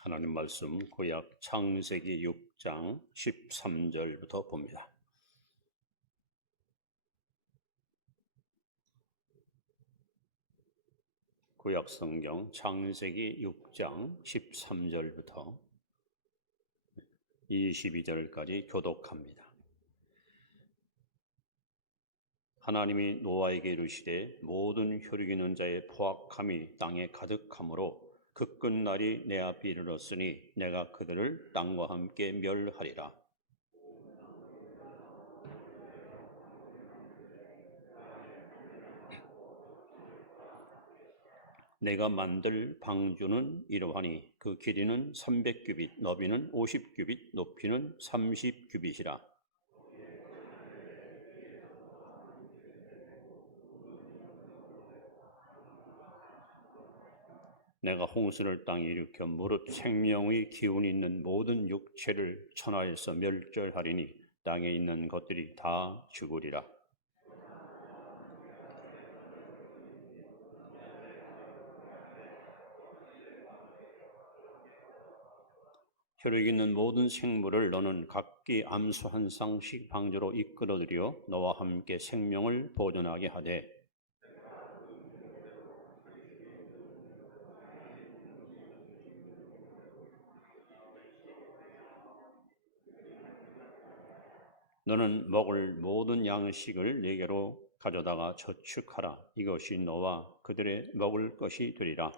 하나님 말씀 구약 창세기 6장 13절부터 봅니다. 구약 성경 창세기 6장 13절부터 22절까지 교독합니다. 하나님이 노아에게 이르시되 모든 혈육 있는 자의 포악함이 땅에 가득하므로 그 끝날이 내 앞에 이르렀으니 내가 그들을 땅과 함께 멸하리라. 내가 만들 방주는 이러하니 그 길이는 300규빗, 너비는 50규빗, 높이는 30규빗이라. 내가 홍수를 땅에 일으켜 무릇 생명의 기운이 있는 모든 육체를 천하에서 멸절하리니 땅에 있는 것들이 다 죽으리라. 혈육 있는 모든 생물을 너는 각기 암수 한 쌍씩 방주로 이끌어들여 너와 함께 생명을 보존하게 하되 너는 먹을 모든 양식을 네게로 가져다가 저축하라. 이것이 너와 그들의 먹을 것이 되리라.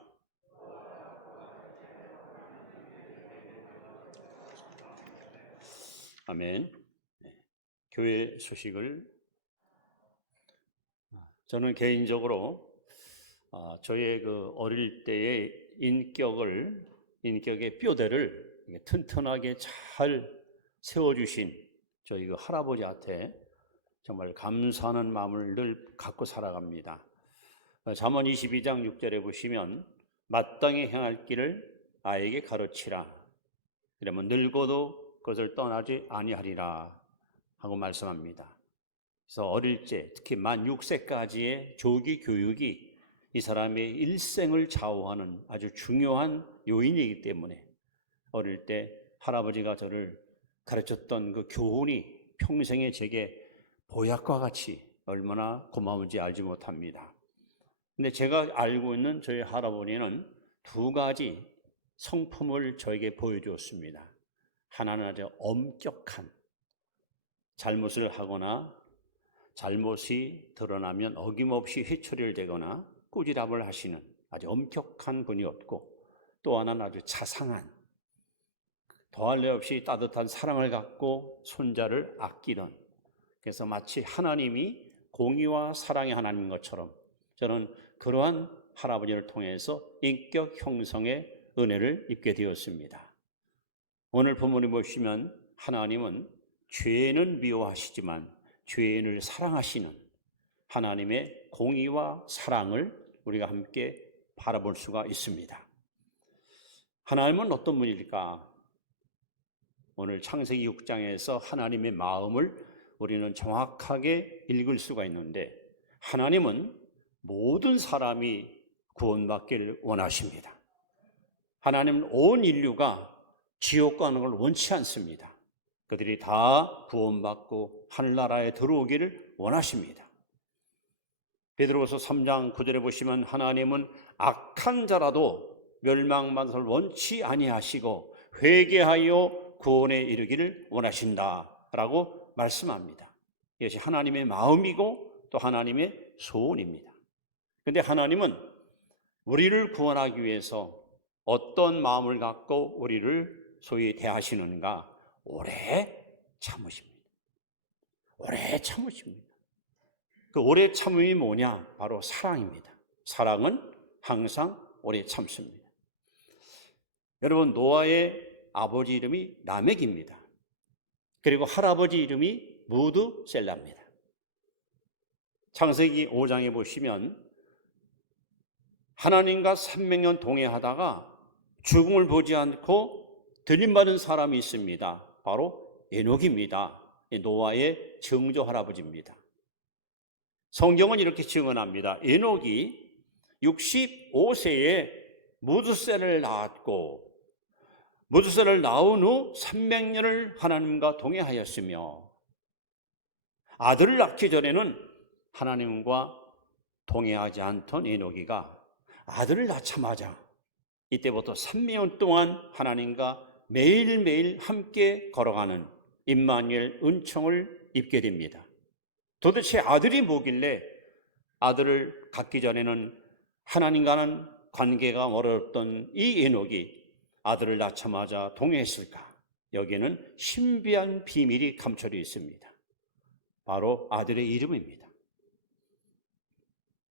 아멘. 교회 소식을 저는 개인적으로 저의 그 어릴 때의 인격의 뼈대를 튼튼하게 잘 세워주신 저희 그 할아버지한테 정말 감사하는 마음을 늘 갖고 살아갑니다. 잠언 22장 6절에 보시면 마땅히 행할 길을 아이에게 가르치라. 그러면 늙어도 그것을 떠나지 아니하리라 하고 말씀합니다. 그래서 어릴 때 특히 만 6세까지의 조기 교육이 이 사람의 일생을 좌우하는 아주 중요한 요인이기 때문에 어릴 때 할아버지가 저를 가르쳤던 그 교훈이 평생에 제게 보약과 같이 얼마나 고마운지 알지 못합니다. 근데 제가 알고 있는 저희 할아버지는 두 가지 성품을 저에게 보여주었습니다. 하나는 아주 엄격한, 잘못을 하거나 잘못이 드러나면 어김없이 회초리를 대거나 꾸지람을 하시는 아주 엄격한 분이었고, 또 하나는 아주 자상한, 더할 나 없이 따뜻한 사랑을 갖고 손자를 아끼던, 그래서 마치 하나님이 공의와 사랑의 하나님인 것처럼 저는 그러한 할아버지를 통해서 인격 형성의 은혜를 입게 되었습니다. 오늘 본문을 보시면 하나님은 죄인은 미워하시지만 죄인을 사랑하시는 하나님의 공의와 사랑을 우리가 함께 바라볼 수가 있습니다. 하나님은 어떤 분일까? 오늘 창세기 6장에서 하나님의 마음을 우리는 정확하게 읽을 수가 있는데 하나님은 모든 사람이 구원받기를 원하십니다. 하나님은 온 인류가 지옥 가는 걸 원치 않습니다. 그들이 다 구원받고 하늘나라에 들어오기를 원하십니다. 베드로후서 3장 9절에 보시면 하나님은 악한 자라도 멸망받는 것을 원치 아니하시고 회개하여 구원에 이르기를 원하신다라고 말씀합니다. 이것이 하나님의 마음이고 또 하나님의 소원입니다. 그런데 하나님은 우리를 구원하기 위해서 어떤 마음을 갖고 우리를 소위 대하시는가? 오래 참으십니다. 오래 참으십니다. 그 오래 참음이 뭐냐? 바로 사랑입니다. 사랑은 항상 오래 참습니다. 여러분, 노아의 아버지 이름이 라멕입니다. 그리고 할아버지 이름이 무드셀라입니다. 창세기 5장에 보시면 하나님과 300년 동행하다가 죽음을 보지 않고 들림받은 사람이 있습니다. 바로 에녹입니다. 노아의 증조 할아버지입니다. 성경은 이렇게 증언합니다. 에녹이 65세에 무드셀을 낳았고 무두셀을 낳은 후 300년을 하나님과 동행하였으며 아들을 낳기 전에는 하나님과 동행하지 않던 에노기가 아들을 낳자마자 이때부터 300년 동안 하나님과 매일매일 함께 걸어가는 임마누엘 은총을 입게 됩니다. 도대체 아들이 뭐길래 아들을 갖기 전에는 하나님과는 관계가 멀었던 이 에녹이 아들을 낳자마자 동행했을까? 여기에는 신비한 비밀이 감춰져 있습니다. 바로 아들의 이름입니다.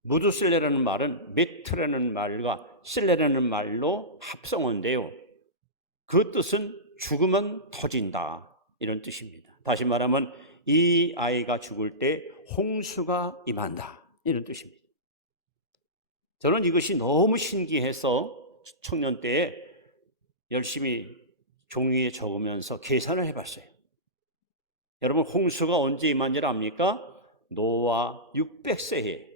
무두셀레라는 말은 메트라는 말과 셀레라는 말로 합성어인데요, 그 뜻은 죽으면 터진다, 이런 뜻입니다. 다시 말하면 이 아이가 죽을 때 홍수가 임한다, 이런 뜻입니다. 저는 이것이 너무 신기해서 청년 때에 열심히 종이에 적으면서 계산을 해봤어요. 여러분, 홍수가 언제 임한지를 압니까? 노아 600세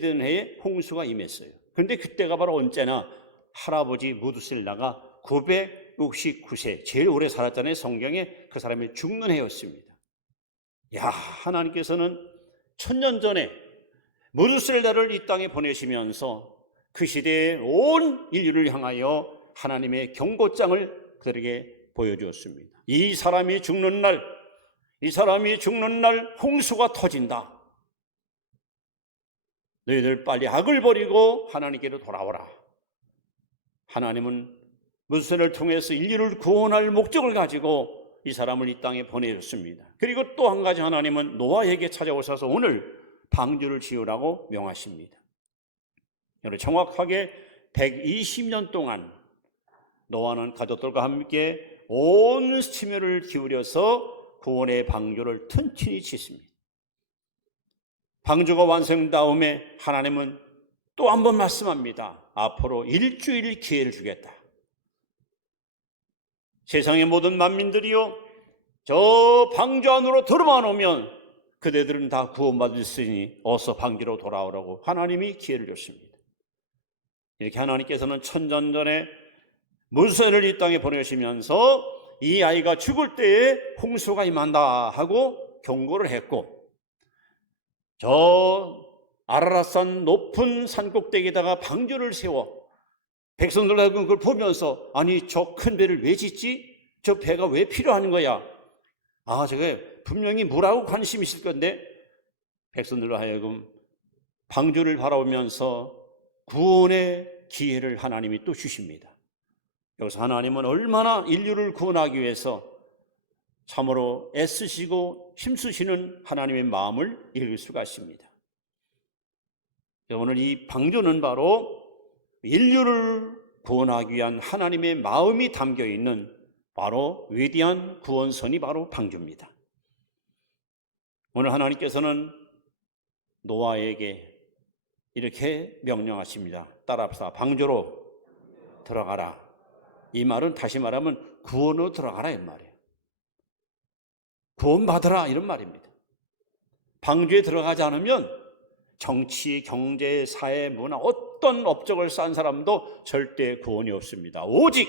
된 해에 홍수가 임했어요. 그런데 그때가 바로 언제나 할아버지 무두셀라가 969세, 제일 오래 살았잖아요. 성경에 그 사람이 죽는 해였습니다. 야, 하나님께서는 1000년 전에 무두셀라를 이 땅에 보내시면서 그 시대에 온 인류를 향하여 하나님의 경고장을 그들에게 보여주었습니다. 이 사람이 죽는 날 홍수가 터진다. 너희들 빨리 악을 버리고 하나님께로 돌아오라. 하나님은 무두셀라를 통해서 인류를 구원할 목적을 가지고 이 사람을 이 땅에 보내줬습니다. 그리고 또 한 가지, 하나님은 노아에게 찾아오셔서 오늘 방주를 지으라고 명하십니다. 정확하게 120년 동안 노아는 가족들과 함께 온 심혈을 기울여서 구원의 방주를 튼튼히 짓습니다. 방주가 완성된 다음에 하나님은 또 한 번 말씀합니다. 앞으로 일주일 기회를 주겠다. 세상의 모든 만민들이요, 저 방주 안으로 들어만 오면 그대들은 다 구원받으시니 어서 방주로 돌아오라고 하나님이 기회를 줬습니다. 이렇게 하나님께서는 1000년 전에 무두셀을 이 땅에 보내시면서 이 아이가 죽을 때에 홍수가 임한다 하고 경고를 했고, 저 아라랏산 높은 산꼭대기에다가 방주를 세워 백성들하고 그걸 보면서, 아니 저 큰 배를 왜 짓지? 저 배가 왜 필요한 거야? 아, 저게 분명히 물하고 관심이 있을 건데, 백성들로 하여금 방주를 바라보면서 구원의 기회를 하나님이 또 주십니다. 여기서 하나님은 얼마나 인류를 구원하기 위해서 참으로 애쓰시고 힘쓰시는 하나님의 마음을 읽을 수가 있습니다. 오늘 이 방주는 바로 인류를 구원하기 위한 하나님의 마음이 담겨있는 바로 위대한 구원선이 바로 방주입니다. 오늘 하나님께서는 노아에게 이렇게 명령하십니다. 따라합시다. 방주로 들어가라. 이 말은 다시 말하면 구원으로 들어가라, 이 말이에요. 구원받으라, 이런 말입니다. 방주에 들어가지 않으면 정치, 경제, 사회, 문화, 어떤 업적을 쌓은 사람도 절대 구원이 없습니다. 오직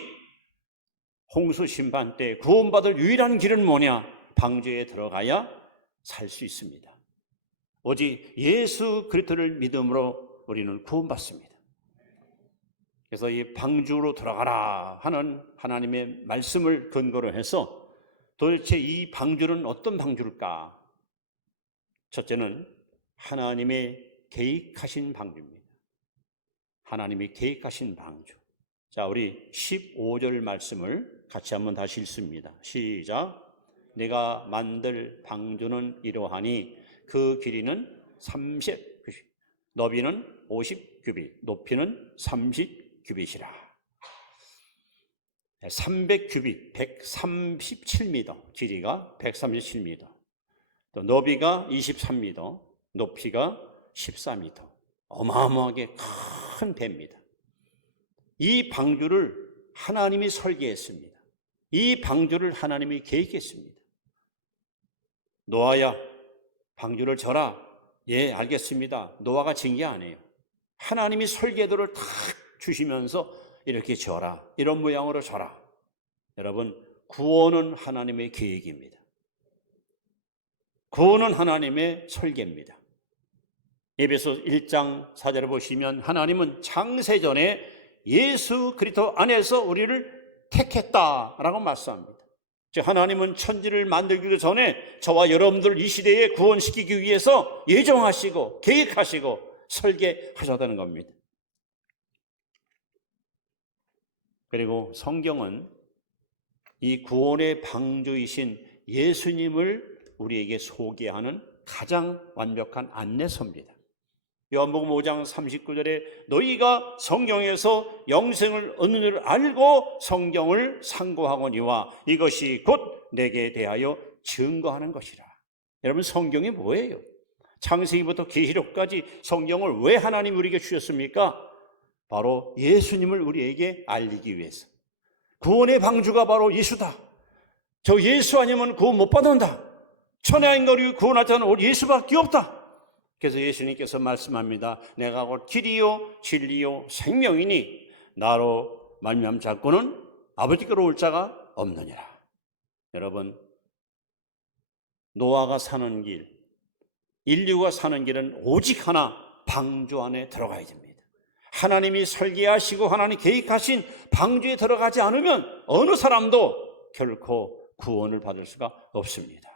홍수 심판 때 구원받을 유일한 길은 뭐냐? 방주에 들어가야 살 수 있습니다. 오직 예수 그리스도를 믿음으로 우리는 구원받습니다. 그래서 이 방주로 들어가라 하는 하나님의 말씀을 근거로 해서 도대체 이 방주는 어떤 방주일까? 첫째는 하나님의 계획하신 방주입니다. 하나님이 계획하신 방주. 자, 우리 15절 말씀을 같이 한번 다시 읽습니다. 시작. 내가 만들 방주는 이러하니 그 길이는 30규빗, 너비는 50규빗, 높이는 30규빗이라. 300규빗, 137m, 길이가 137m, 또 너비가 23m, 높이가 14m. 어마어마하게 큰 배입니다. 이 방주를 하나님이 설계했습니다. 이 방주를 하나님이 계획했습니다. 노아야, 방주를 져라. 예, 알겠습니다. 노아가 진 게 아니에요. 하나님이 설계도를 탁 주시면서 이렇게 져라, 이런 모양으로 져라. 여러분, 구원은 하나님의 계획입니다. 구원은 하나님의 설계입니다. 에베소 1장 4절을 보시면 하나님은 창세전에 예수 그리스도 안에서 우리를 택했다라고 말씀합니다. 즉 하나님은 천지를 만들기 전에 저와 여러분들 이 시대에 구원시키기 위해서 예정하시고 계획하시고 설계하셨다는 겁니다. 그리고 성경은 이 구원의 방주이신 예수님을 우리에게 소개하는 가장 완벽한 안내서입니다. 요한복음 5장 39절에 너희가 성경에서 영생을 얻는 줄 알고 성경을 상고하거니와 이것이 곧 내게 대하여 증거하는 것이라. 여러분, 성경이 뭐예요? 창세기부터 계시록까지 성경을 왜 하나님 우리에게 주셨습니까? 바로 예수님을 우리에게 알리기 위해서. 구원의 방주가 바로 예수다. 저 예수 아니면 구원 못 받는다. 천하인간을 구원하자는 오직 예수밖에 없다. 그래서 예수님께서 말씀합니다. 내가 곧 길이요 진리요 생명이니 나로 말미암 자꾸는 아버지께로 올 자가 없느니라. 여러분, 노아가 사는 길, 인류가 사는 길은 오직 하나, 방주 안에 들어가야 됩니다. 하나님이 설계하시고 하나님 계획하신 방주에 들어가지 않으면 어느 사람도 결코 구원을 받을 수가 없습니다.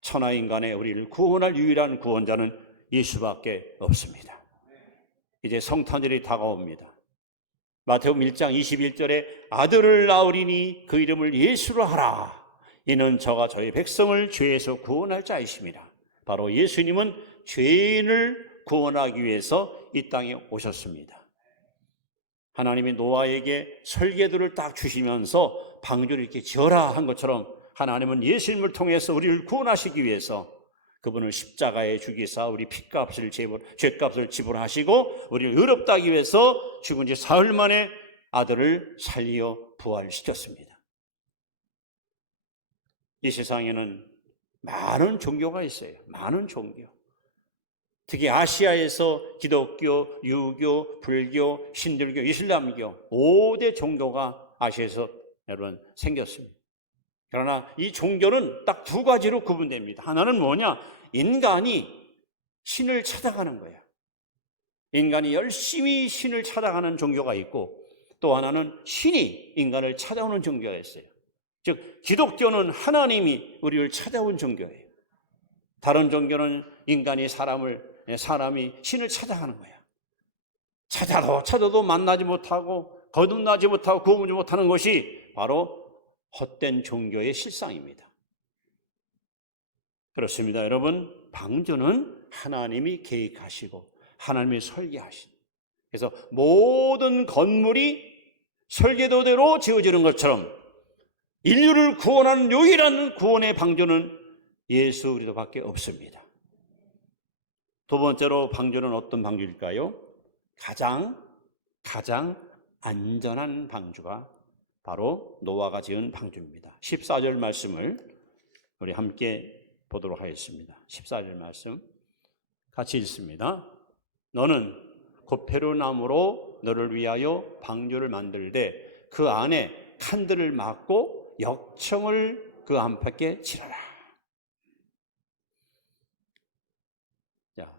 천하인간의 우리를 구원할 유일한 구원자는 예수밖에 없습니다. 이제 성탄절이 다가옵니다. 마태복음 1장 21절에 아들을 낳으리니 그 이름을 예수로 하라. 이는 저가 저희 백성을 죄에서 구원할 자이심이라. 바로 예수님은 죄인을 구원하기 위해서 이 땅에 오셨습니다. 하나님이 노아에게 설계도를 딱 주시면서 방주를 이렇게 지어라 한 것처럼 하나님은 예수님을 통해서 우리를 구원하시기 위해서 그분을 십자가에 죽이사 우리 죄값을 지불하시고 우리를 의롭다 하기 위해서 죽은 지 사흘 만에 아들을 살려 부활시켰습니다. 이 세상에는 많은 종교가 있어요. 많은 종교. 특히 아시아에서 기독교, 유교, 불교, 신들교, 이슬람교 5대 종교가 아시아에서 여러분 생겼습니다. 그러나 이 종교는 딱 두 가지로 구분됩니다. 하나는 뭐냐? 인간이 신을 찾아가는 거야. 인간이 열심히 신을 찾아가는 종교가 있고 또 하나는 신이 인간을 찾아오는 종교가 있어요. 즉 기독교는 하나님이 우리를 찾아온 종교예요. 다른 종교는 인간이 사람이 신을 찾아가는 거야. 찾아도 만나지 못하고 거듭나지 못하고 구원하지 못하는 것이 바로 헛된 종교의 실상입니다. 그렇습니다. 여러분, 방주는 하나님이 계획하시고 하나님이 설계하신, 그래서 모든 건물이 설계도대로 지어지는 것처럼 인류를 구원하는 유일한 구원의 방주는 예수 그리스도밖에 없습니다. 두 번째로 방주는 어떤 방주일까요? 가장 안전한 방주가 바로 노아가 지은 방주입니다. 14절 말씀을 우리 함께 보도록 하겠습니다. 14절 말씀 같이 읽습니다. 너는 고페르 나무로 너를 위하여 방주를 만들되 그 안에 칸들을 막고 역청을 그 안팎에 칠하라. 자,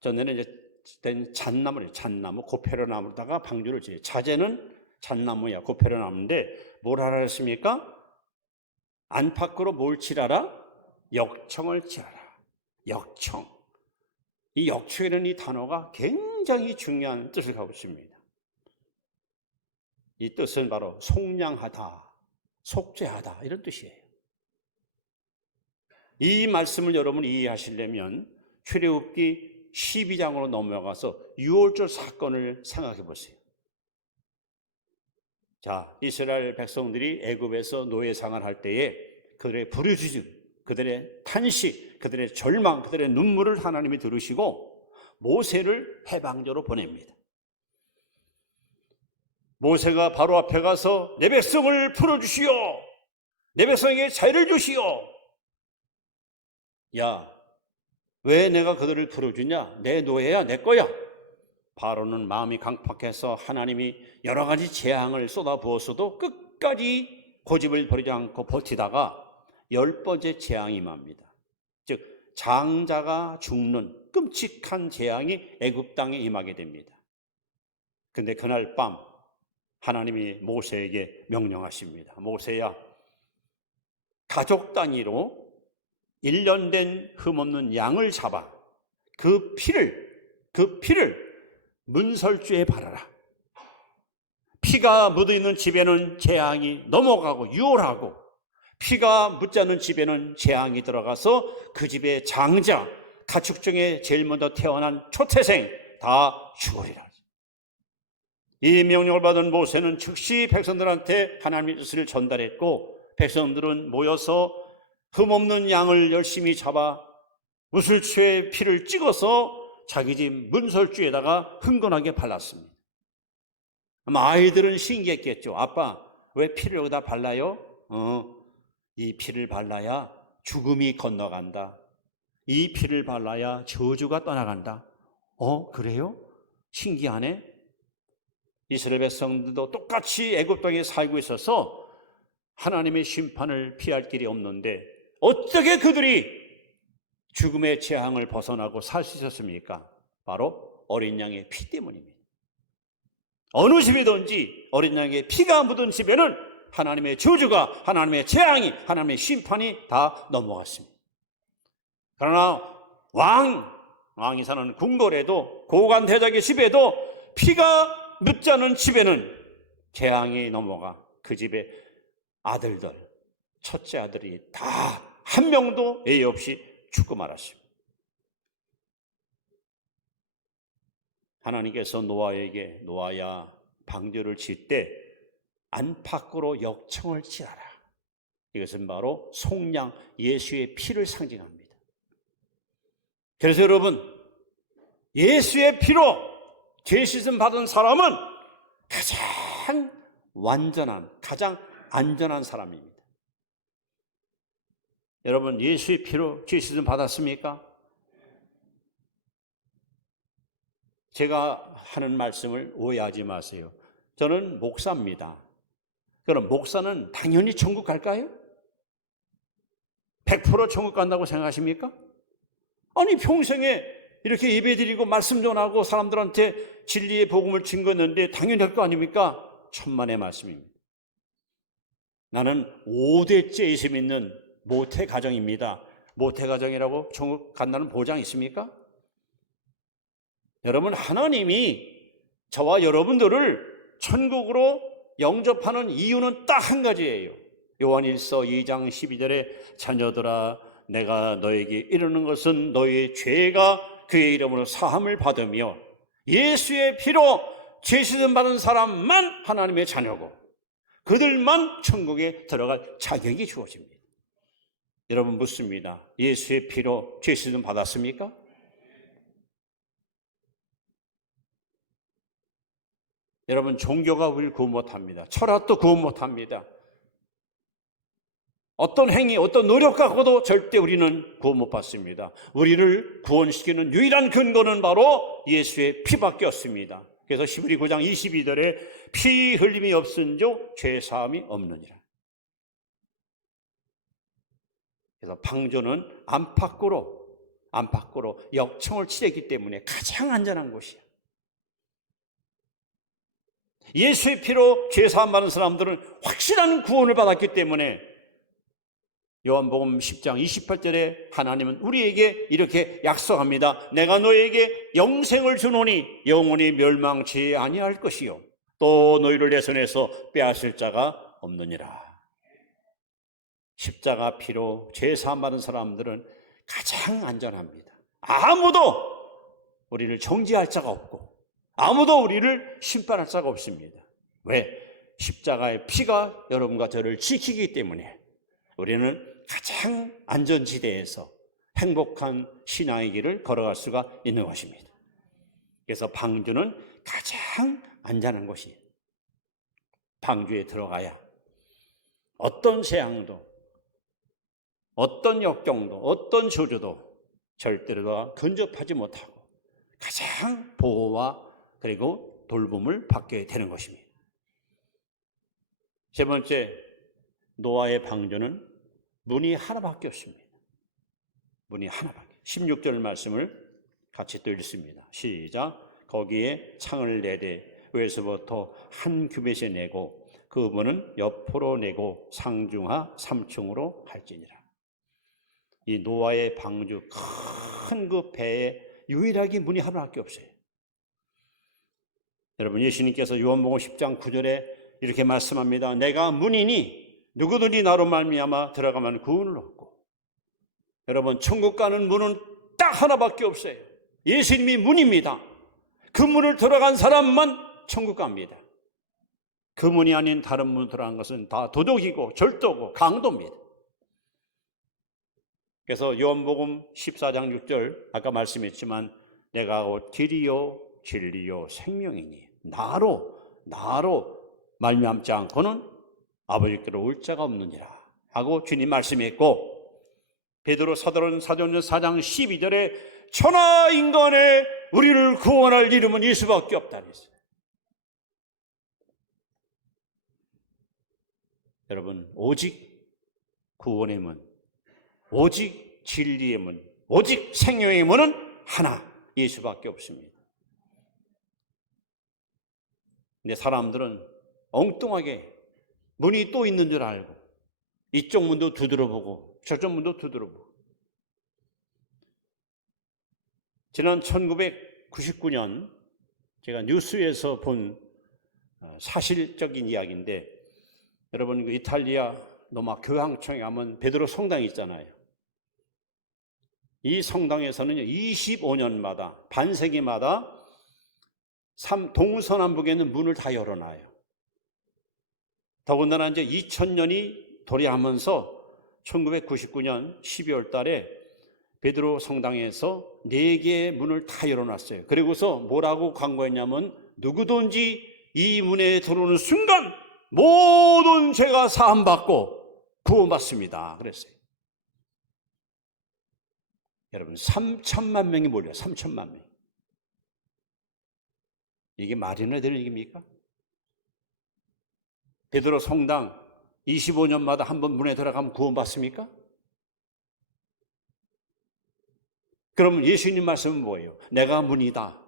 전에는 이제 잣나무 고페르 나무로다가 방주를 지어요. 자재는 잣나무야, 고페르 나무인데 뭘 하라 했습니까? 안팎으로 뭘 칠하라? 역청을 칠하라. 역청. 이 역청이라는 이 단어가 굉장히 중요한 뜻을 갖고 있습니다. 이 뜻은 바로 속량하다, 속죄하다 이런 뜻이에요. 이 말씀을 여러분 이해하시려면 출애굽기 12장으로 넘어가서 유월절 사건을 생각해 보세요. 자, 이스라엘 백성들이 애굽에서 노예 생활할 때에 그들의 부르짖음, 그들의 탄식, 그들의 절망, 그들의 눈물을 하나님이 들으시고 모세를 해방조로 보냅니다. 모세가 바로 앞에 가서 내 백성을 풀어주시오. 내 백성에게 자유를 주시오. 야, 왜 내가 그들을 풀어주냐? 내 노예야, 내 거야. 바로는 마음이 강팍해서 하나님이 여러 가지 재앙을 쏟아부었어도 끝까지 고집을 버리지 않고 버티다가 10번째 재앙이 임합니다. 즉 장자가 죽는 끔찍한 재앙이 애굽 땅에 임하게 됩니다. 근데 그날 밤 하나님이 모세에게 명령하십니다. 모세야, 가족 단위로 1년 된 흠없는 양을 잡아 그 피를 문설주에 바르라. 피가 묻어있는 집에는 재앙이 넘어가고 유월하고, 피가 묻지 않는 집에는 재앙이 들어가서 그 집의 장자, 가축 중에 제일 먼저 태어난 초태생 다 죽으리라. 이 명령을 받은 모세는 즉시 백성들한테 하나님의 뜻을 전달했고, 백성들은 모여서 흠없는 양을 열심히 잡아 우슬초에 피를 찍어서 자기 집 문설주에다가 흥건하게 발랐습니다. 아마 아이들은 신기했겠죠. 아빠, 왜 피를 여기다 발라요? 이 피를 발라야 죽음이 건너간다. 이 피를 발라야 저주가 떠나간다. 그래요? 신기하네. 이스라엘 백성들도 똑같이 애굽 땅에 살고 있어서 하나님의 심판을 피할 길이 없는데 어떻게 그들이 죽음의 재앙을 벗어나고 살 수 있었습니까? 바로 어린 양의 피 때문입니다. 어느 집이든지 어린 양의 피가 묻은 집에는 하나님의 저주가, 하나님의 재앙이, 하나님의 심판이 다 넘어갔습니다. 그러나 왕이 사는 궁궐에도, 고관 대작의 집에도 피가 묻지 않은 집에는 재앙이 넘어가 그 집의 아들들, 첫째 아들이 다 한 명도 예의 없이 죽고 말았습니다. 하나님께서 노아에게, 노아야, 방주를 칠 때 안팎으로 역청을 지어라. 이것은 바로 속량 예수의 피를 상징합니다. 그래서 여러분, 예수의 피로 죄 씻음 받은 사람은 가장 완전한, 가장 안전한 사람입니다. 여러분, 예수의 피로 죄 씻음 받았습니까? 제가 하는 말씀을 오해하지 마세요. 저는 목사입니다. 그럼 목사는 당연히 천국 갈까요? 100% 천국 간다고 생각하십니까? 아니, 평생에 이렇게 예배드리고 말씀 전하고 사람들한테 진리의 복음을 증거했는데 당연히 할 거 아닙니까? 천만의 말씀입니다. 나는 5대째 예수 믿는 모태 가정입니다. 모태 가정이라고 천국 간다는 보장 있습니까? 여러분, 하나님이 저와 여러분들을 천국으로 영접하는 이유는 딱 한 가지예요. 요한일서 2장 12절에 자녀들아, 내가 너에게 이르는 것은 너의 죄가 그의 이름으로 사함을 받으며 예수의 피로 죄 씻음 받은 사람만 하나님의 자녀고 그들만 천국에 들어갈 자격이 주어집니다. 여러분, 묻습니다. 예수의 피로 죄 씻음 받았습니까? 여러분, 종교가 우리를 구원 못합니다. 철학도 구원 못합니다. 어떤 행위, 어떤 노력 갖고도 절대 우리는 구원 못 받습니다. 우리를 구원시키는 유일한 근거는 바로 예수의 피밖에 없습니다. 그래서 히브리 9장 22절에 피 흘림이 없은즉 죄 사함이 없느니라. 그래서 방주는 안팎으로 역청을 치렀기 때문에 가장 안전한 곳이야. 예수의 피로 죄 사함 받은 사람들은 확실한 구원을 받았기 때문에 요한복음 10장 28절에 하나님은 우리에게 이렇게 약속합니다. 내가 너에게 영생을 주노니 영원히 멸망치 아니할 것이요 또 너희를 내 손에서 빼앗을 자가 없느니라. 십자가 피로 죄 사함 받은 사람들은 가장 안전합니다. 아무도 우리를 정죄할 자가 없고 아무도 우리를 심판할 자가 없습니다. 왜? 십자가의 피가 여러분과 저를 지키기 때문에 우리는 가장 안전지대에서 행복한 신앙의 길을 걸어갈 수가 있는 것입니다. 그래서 방주는 가장 안전한 곳이에요. 방주에 들어가야 어떤 재앙도, 어떤 역경도, 어떤 저주도 절대로 근접하지 못하고 가장 보호와 그리고 돌봄을 받게 되는 것입니다. 세 번째, 노아의 방주는 문이 하나밖에 없습니다. 문이 하나밖에. 16절 말씀을 같이 또 읽습니다. 시작. 거기에 창을 내되 외에서부터 한 규빗에 내고 그 문은 옆으로 내고 상중하 3층으로 할지니라. 이 노아의 방주 큰 그 배에 유일하게 문이 하나밖에 없어요. 여러분, 예수님께서 요한복음 10장 9절에 이렇게 말씀합니다. 내가 문이니 누구든지 나로 말미암아 들어가면 구원을 얻고. 여러분, 천국 가는 문은 딱 하나밖에 없어요. 예수님이 문입니다. 그 문을 들어간 사람만 천국 갑니다. 그 문이 아닌 다른 문을 들어간 것은 다 도둑이고 절도고 강도입니다. 그래서 요한복음 14장 6절 아까 말씀했지만 내가 곧 길이요 진리요 생명이니 나로 말미암지 않고는 아버지께로 올 자가 없느니라 하고 주님 말씀했고, 베드로 사도전 4장 12절에 천하 인간의 우리를 구원할 이름은 예수밖에 없다 그랬어요. 여러분, 오직 구원의 문, 오직 진리의 문, 오직 생명의 문은 하나, 예수밖에 없습니다. 근데 사람들은 엉뚱하게 문이 또 있는 줄 알고 이쪽 문도 두드려보고 저쪽 문도 두드려보고. 지난 1999년 제가 뉴스에서 본 사실적인 이야기인데, 여러분 그 이탈리아 로마 교황청에 가면 베드로 성당이 있잖아요. 이 성당에서는 25년마다 반세기마다 동서남북에 있는 문을 다 열어놔요. 더군다나 이제 2000년이 도래하면서 1999년 12월 달에 베드로 성당에서 4개의 문을 다 열어놨어요. 그리고서 뭐라고 광고했냐면 누구든지 이 문에 들어오는 순간 모든 죄가 사함받고 구원받습니다 그랬어요. 여러분, 3천만 명이 몰려요. 3천만 명. 이게 말이나 되는 얘기입니까? 베드로 성당 25년마다 한 번 문에 들어가면 구원받습니까? 그러면 예수님 말씀은 뭐예요? 내가 문이다.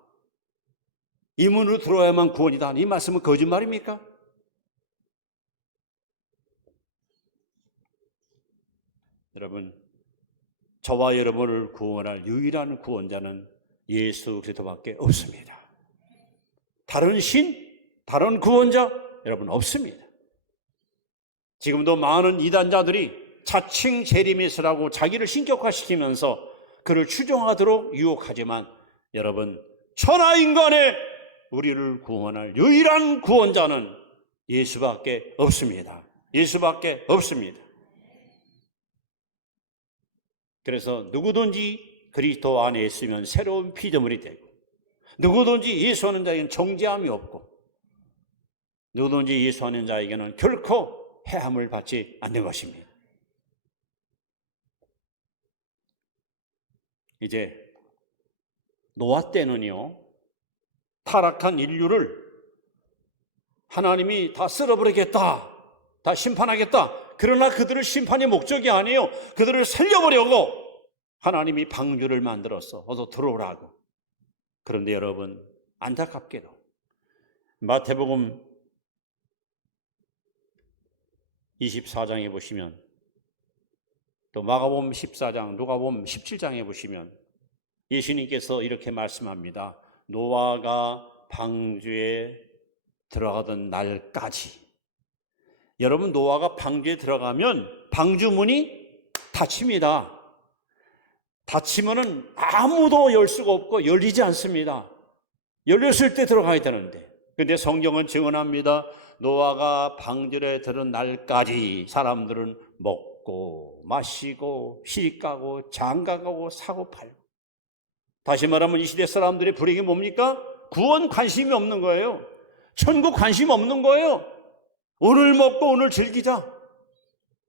이 문으로 들어와야만 구원이다. 이 말씀은 거짓말입니까? 여러분, 저와 여러분을 구원할 유일한 구원자는 예수 그리스도밖에 없습니다. 다른 신, 다른 구원자 여러분 없습니다. 지금도 많은 이단자들이 자칭 재림이스라고 자기를 신격화시키면서 그를 추종하도록 유혹하지만, 여러분, 천하인간의 우리를 구원할 유일한 구원자는 예수밖에 없습니다. 예수밖에 없습니다. 그래서 누구든지 그리스도 안에 있으면 새로운 피조물이 되고, 누구든지 예수하는 자에게는 정죄함이 없고, 누구든지 예수하는 자에게는 결코 해함을 받지 않는 것입니다. 이제 노아 때는요, 타락한 인류를 하나님이 다 쓸어버리겠다, 다 심판하겠다. 그러나 그들을 심판의 목적이 아니에요. 그들을 살려보려고 하나님이 방주를 만들어서 어서 들어오라고. 그런데 여러분, 안타깝게도 마태복음 24장에 보시면, 또 마가복음 14장, 누가복음 17장에 보시면 예수님께서 이렇게 말씀합니다. 노아가 방주에 들어가던 날까지. 여러분, 노아가 방주에 들어가면 방주문이 닫힙니다. 닫히면은 아무도 열 수가 없고 열리지 않습니다. 열렸을 때 들어가야 되는데, 근데 성경은 증언합니다. 노아가 방주에 들은 날까지 사람들은 먹고 마시고 시집가고 장가가고 사고 팔고. 다시 말하면 이 시대 사람들의 불행이 뭡니까? 구원 관심이 없는 거예요. 천국 관심 없는 거예요. 오늘 먹고 오늘 즐기자.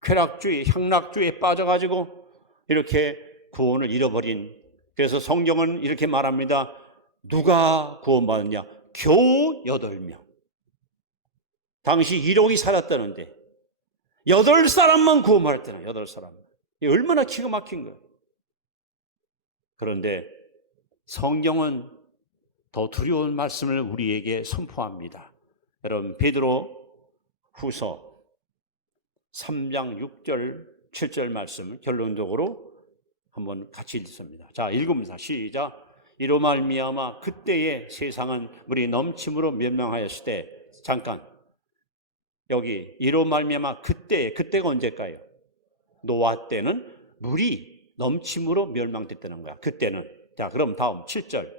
쾌락주의, 향락주의에 빠져가지고 이렇게 구원을 잃어버린. 그래서 성경은 이렇게 말합니다. 누가 구원받느냐? 겨우 8명. 당시 1억이 살았다는데 8사람만 구원받았다는 8사람. 이게 얼마나 기가 막힌 거예요. 그런데 성경은 더 두려운 말씀을 우리에게 선포합니다. 여러분, 베드로 후서 3장 6절 7절 말씀을 결론적으로 한번 같이 읽습니다. 자, 읽습니다. 시작. 이로 말미암아 그때의 세상은 물이 넘침으로 멸망하였을 때, 잠깐, 여기 이로 말미암아 그때가 언제일까요? 노아 때는 물이 넘침으로 멸망됐다는 거야. 그때는. 자, 그럼 다음 7절.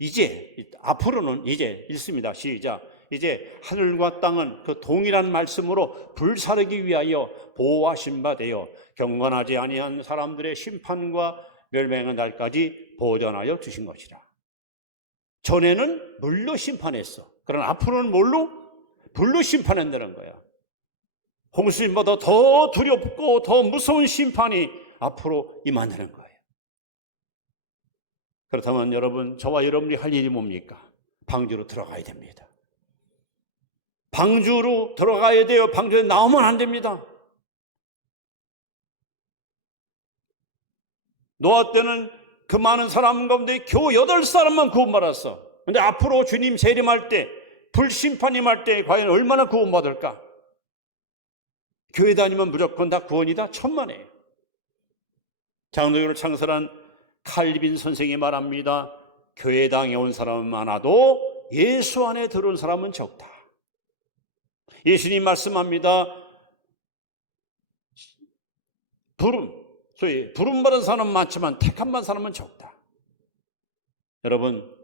이제 앞으로는 이제 읽습니다. 시작. 이제 하늘과 땅은 그 동일한 말씀으로 불사르기 위하여 보호하신 바 되어 경건하지 아니한 사람들의 심판과 멸망의 날까지 보존하여 두신 것이라. 전에는 물로 심판했어. 그러나 앞으로는 뭘로? 불로 심판한다는 거야. 홍수님보다 더 두렵고 더 무서운 심판이 앞으로 임한다는 거예요. 그렇다면 여러분, 저와 여러분이 할 일이 뭡니까? 방주로 들어가야 됩니다. 방주로 들어가야 돼요. 방주에 나오면 안 됩니다. 노아 때는 그 많은 사람 가운데 겨우 8사람만 구원받았어. 그런데 앞으로 주님 재림할 때, 불심판임할 때 과연 얼마나 구원받을까? 교회 다니면 무조건 다 구원이다? 천만에요. 장로교를 창설한 칼빈 선생이 말합니다. 교회당에 온 사람은 많아도 예수 안에 들어온 사람은 적다. 예수님 말씀합니다. 소위 부름받은 사람은 많지만 택함받은 사람은 적다. 여러분,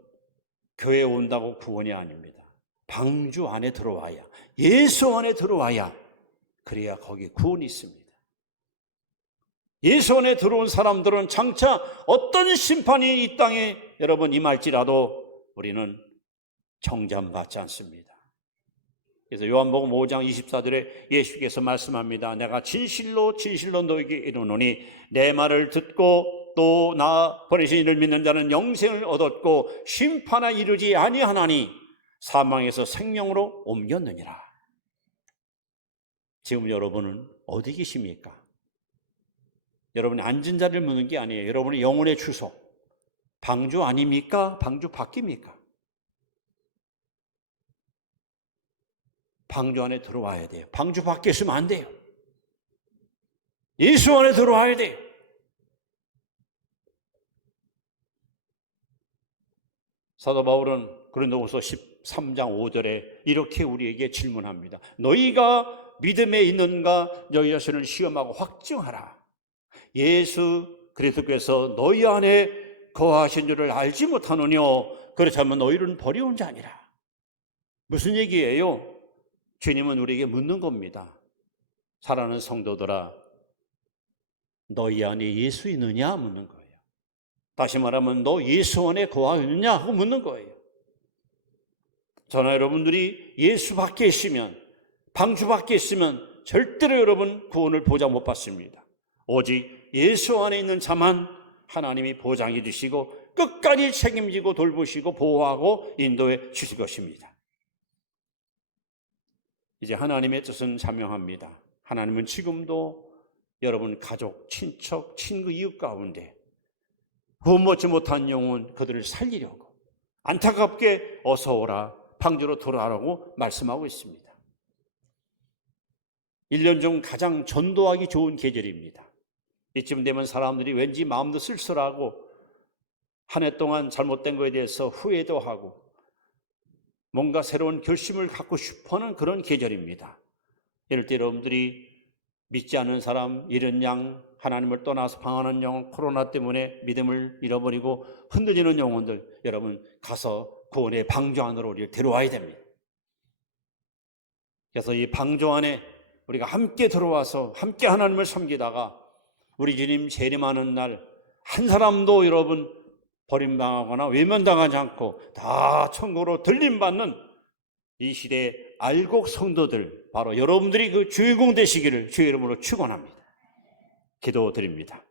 교회에 온다고 구원이 아닙니다. 방주 안에 들어와야, 예수 안에 들어와야, 그래야 거기 구원이 있습니다. 예수 안에 들어온 사람들은 장차 어떤 심판이 이 땅에 여러분 임할지라도 우리는 정죄받지 않습니다. 그래서 요한복음 5장 24절에 예수께서 말씀합니다. 내가 진실로 너에게 이르노니 내 말을 듣고 또 나 보내신 이를 믿는 자는 영생을 얻었고 심판에 이르지 아니하나니 사망에서 생명으로 옮겼느니라. 지금 여러분은 어디 계십니까? 여러분이 앉은 자리를 묻는 게 아니에요. 여러분의 영혼의 주소, 방주 아닙니까? 방주 밖입니까? 방주 안에 들어와야 돼요. 방주 밖에 있으면 안 돼요. 예수 안에 들어와야 돼요. 사도 바울은 고린도후서 13장 5절에 이렇게 우리에게 질문합니다. 너희가 믿음에 있는가 너희 자신을 시험하고 확증하라. 예수 그리스도께서 너희 안에 거하신 줄을 알지 못하느뇨. 그렇다면 너희는 버려온 자니라. 무슨 얘기예요? 주님은 우리에게 묻는 겁니다. 사랑하는 성도들아, 너희 안에 예수 있느냐 묻는 거예요. 다시 말하면 너 예수 안에 거하느냐 하고 묻는 거예요. 저나 여러분들이 예수 밖에 있으면, 방주 밖에 있으면 절대로 여러분 구원을 보장 못 받습니다. 오직 예수 안에 있는 자만 하나님이 보장해 주시고 끝까지 책임지고 돌보시고 보호하고 인도해 주실 것입니다. 이제 하나님의 뜻은 자명합니다. 하나님은 지금도 여러분 가족, 친척, 친구, 이웃 가운데 구원 받지 못한 영혼 그들을 살리려고 안타깝게 어서 오라, 방주로 돌아오라고 말씀하고 있습니다. 1년 중 가장 전도하기 좋은 계절입니다. 이쯤 되면 사람들이 왠지 마음도 쓸쓸하고 한 해 동안 잘못된 것에 대해서 후회도 하고 뭔가 새로운 결심을 갖고 싶어하는 그런 계절입니다. 이럴 때 여러분들이 믿지 않는 사람, 잃은 양, 하나님을 떠나서 방황하는 영혼, 코로나 때문에 믿음을 잃어버리고 흔들리는 영혼들, 여러분 가서 구원의 방주 안으로 우리를 데려와야 됩니다. 그래서 이 방주 안에 우리가 함께 들어와서 함께 하나님을 섬기다가 우리 주님 재림하는 날 한 사람도 여러분 버림당하거나 외면당하지 않고 다 천국으로 들림받는 이 시대의 알곡 성도들, 바로 여러분들이 그 주인공 되시기를 주의 이름으로 축원합니다. 기도드립니다.